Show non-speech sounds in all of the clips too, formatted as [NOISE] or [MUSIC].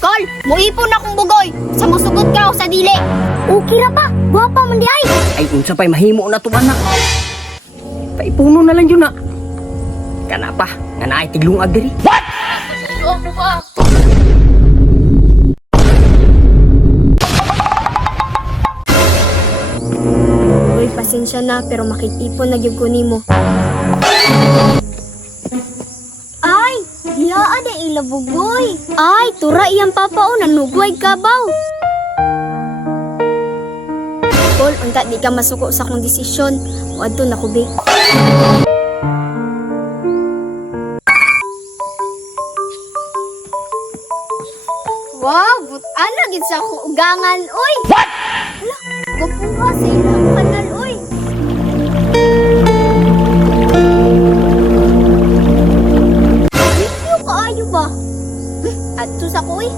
Kol, muipon akong bugoy. Sa musugot ka o sa dili. Okay ra pa. Guwapa man di ay. Ay, unsa pa'y mahimo na to anak. Paipuno na lang yun na. Kana pa, nga naay tiglong agdiri. Ako ka. Uy, pasensya na pero makitipon na gyud ko nimo. Ay, diya ada ilabugoy. Ay, tura iyang papa o nanugway kabaw. Paul, unta di ka masuko sa akong desisyon. Wadto na ko be. Wow, but ano gid sa akong ugangan, oy. What? Hala, gapuha sa Adto sa ko, oy.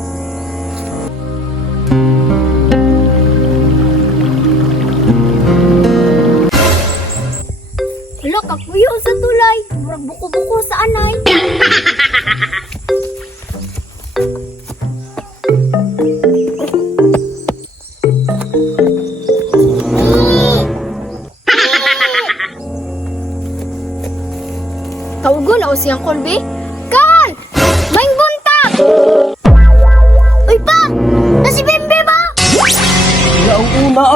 Hala, kakuyo sa tulay. Murag buko-buko sa anay. [LAUGHS]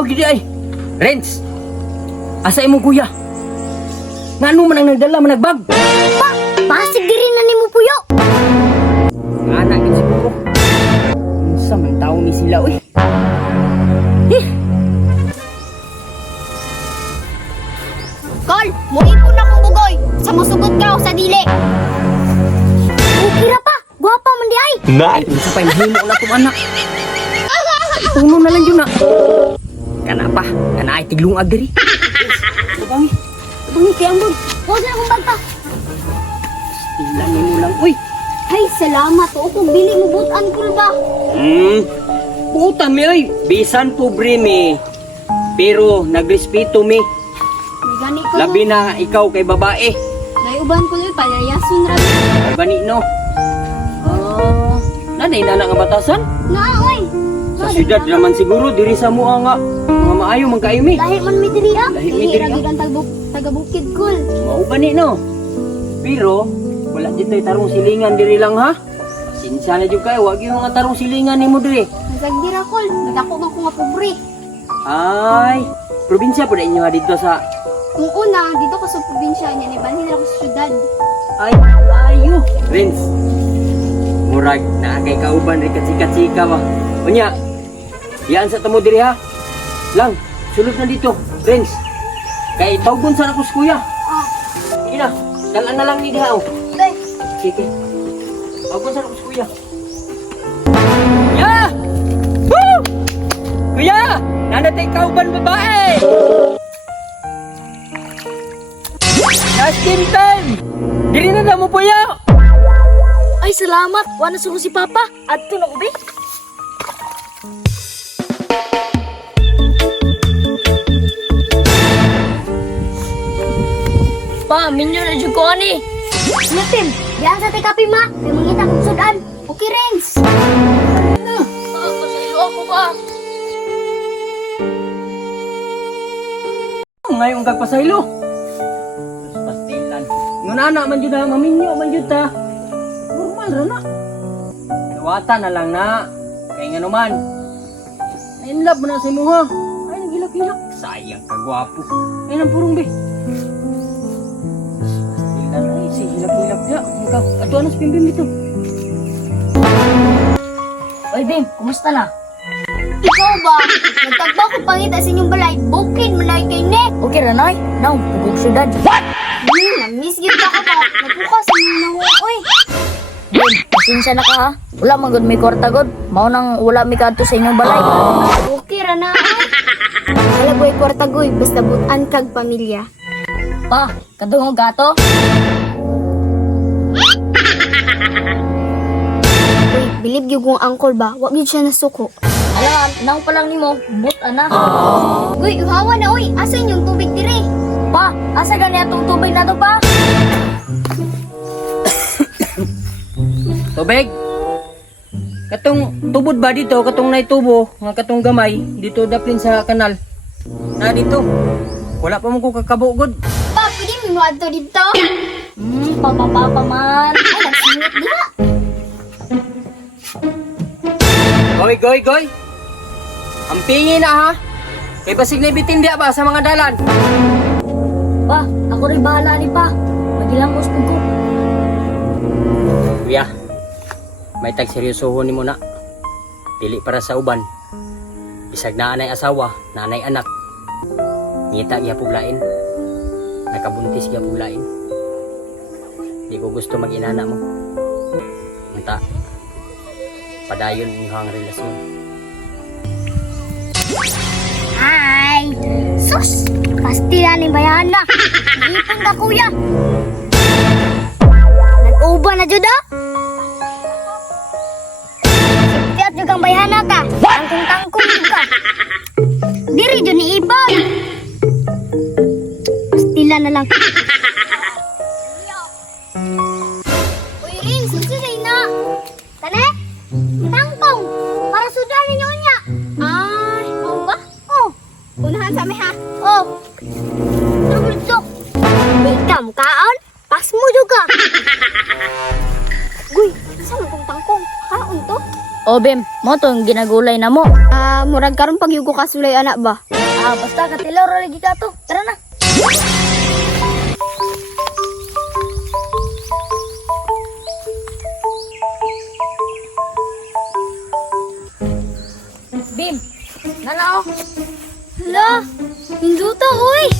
gidi ay. Renz, asa imong kuya? Nga ano man ang nagdala man nagbag? Pa! Pasig diri na ni mo puyo! Na gid siguro. Unsa man tawo ni sila oy. Eh, Kol! Muipon akong bugoy! Sa musugot ka o sa dili! Okay ra pa! Guwapa man di ay! ay, unsa pa'y mahimo na to anak. Puno na lang yun na. Kana pa, naay tiglong agdiri. Tabangi, tabangi kay ambon. Huwag na akong bagpa! Ilan mo lang, uy. Ay, salamat o kung bili mo butan kul ba? Hmm. Puta mi ay, bisan pobre mi. Pero nagrespeto mi. Gani ko Labi na ikaw kay babae. Naiuban ko yun, palayason ra. Ay bani no. Ah, nanay na nga batasan. Na, syudad naman siguro diri sa mua nga mga maayo man kayo mi. Lahi man mi diri ah. Lahi mi diri, ah. Lahi ra gid ang taga-bukid kul. Mao bani no. Pero wala dito'y tarong silingan diri lang ha. Sinsya na jud kayo, wag yung mga tarong silingan nimo diri. Nasagdira kol, nadako man ko nga pobre. Ay, probinsya pa inyo ha dito sa Kung una, dito ko sa probinsya niya, nibalhin na ako sa syudad. Ay, ayo. Vince. Murag, na kay kauban rin katsika-tsika ba. Unya, yan sa tamo diri ha. Lang, sulod na dito. Vince. Kay tawgon sa nakos kuya. Ah, Sige na, dalan na lang ni diha. oh. Sige. Tawgon sa nakos kuya. Kuya! Woo! Kuya! Nanatay kauban babae! Last time! Diri na na mo po ya! Ay, salamat. Wala suko si Papa. At to na Pa, minyo na dyan ko ani. Natim, diyan sa tekapi ma. May mangita kong sudan. Okay, Renz. Ah, pasaylo ako pa. Ngayong gagpasaylo. Tapos pastilan. Ngun ana man jud na maminyo man jud ta. Normal ra na. Iwata na lang na. Kaya nga naman. In love mo na sa imuha. Ay nagilak-ilak. Sayang ka gwapo. Ay nang purong be. Ya. Ikaw, ato anas pimbim dito. Oy, Bim, kumusta na? Ikaw ba? Nagtagba ko pangita sa inyong balay. Bukid manay kay Nick. Okay ra, Nay. Now, pugong syudad. Hmm, namiss gid ako ba? Nabukas sa inyong nahuoy. Bim, pasensya na ka ha. Wala man gud may kwarta gud. Mao nang wala mi kadto sa inyong balay. Okay ra na ay. Halagoy kwartagoy, basta butan kag pamilya. Pa, kadungog gato. Bilib gyud kong angkol ba? Wa gyud siya nasuko. Alam, nang pa lang nimo, but ana. Uy, uhawa na uy. Asa inyong tubig dire? Pa, asa gani atong tubig na to pa? Tubig. Katong tubod ba dito, katong naitubo, nga katong gamay, dito daplin sa kanal. Na dito. Wala pa mo ko kakabugod. Pa, pwede mo ato dito? Hmm, papa-papa man. Ay, nagsingot diha. Goy, goy, goy. Ang pingi na ha. Kay basig na bitin diya ba sa mga dalan. Pa, ako rin bahala ni pa. Magilangos ko ko. Kuya, may tag seryosohon ni mo na. Dili para sa uban. Bisag na anay asawa, nanay anak. Ngita giya puglain. Nakabuntis giya puglain. Di ko gusto mag-inana mo. Unta, padayon niyo ang relasyon. Ay, sus! Pastila ni Bayana. Ipon ka, kuya. Nag-uba na, Juda? Sipyat yung kang Bayana ka. Tangkong-tangkong ka. Diri, dyan ni Ibang. Pastila na lang. O, Bim, mo to yung ginagulay na mo. Ah, murag karon pag yugo kasulay anak ba? Ah, basta katilaw ra lagi ka to. Tara na. Bim, nana oh. Hala, hinduta uy.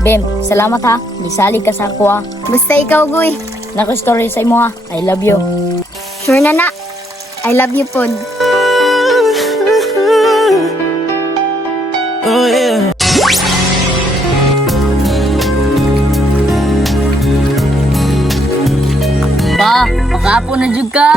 Bim, salamat ha. Misali ka sa ako ha. Basta ikaw, Guy. Nako story sa imo ha. I love you. Sure na na. I love you, Pod. Pa, makapo na jud ka.